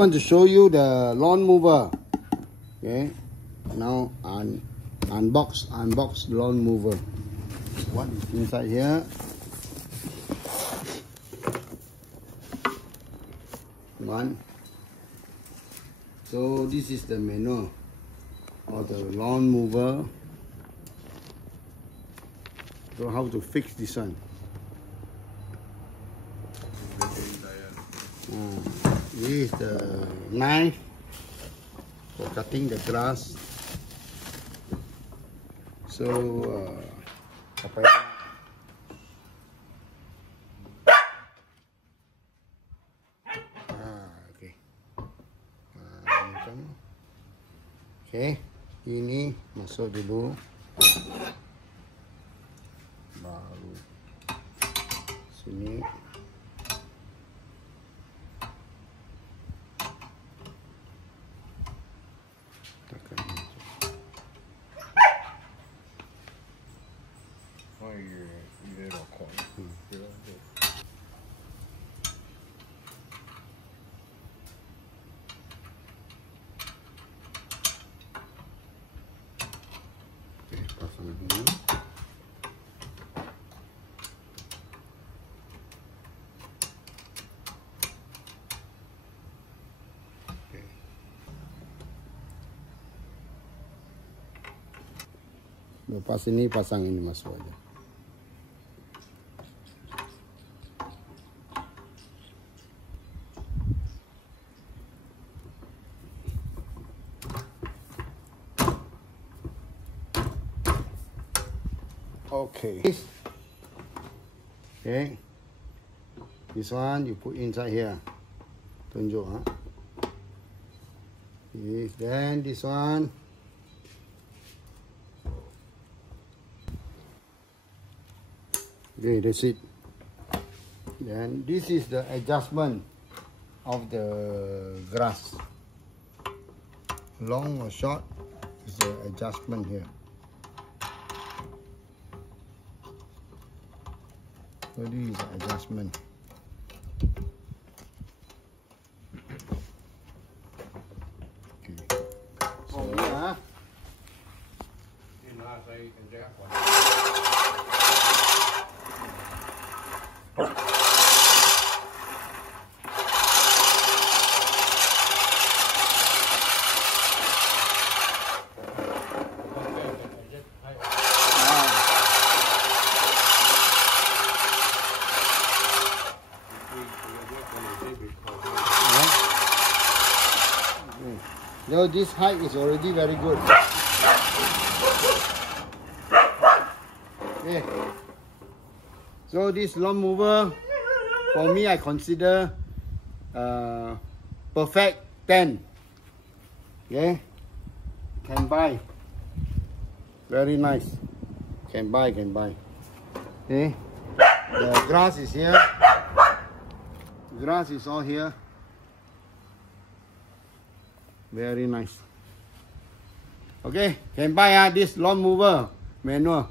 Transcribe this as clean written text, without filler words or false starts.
want to show you the lawn mower. Okay, now unbox lawn mower. What is inside here? One. So this is the manual of the lawn mower. So how to fix this one? This is the knife for cutting the grass. So okay, ini masuk dulu, baru sini. Pasang dulu. Lepas ini pasang ini masuk aja. Okay. Okay. This one you put inside here. Tunjuk, huh? Yes, then this one. Okay, that's it. Then this is the adjustment of the grass. Long or short is the adjustment here. So this is the adjustment. Okay. So so this height is already very good. Okay. So this lawn mower, for me, I consider perfect 10. Okay, can buy. Very nice. Can buy. Okay, the grass is here. Grass is all here. Very nice. Okay, can buy this lawn mower manual.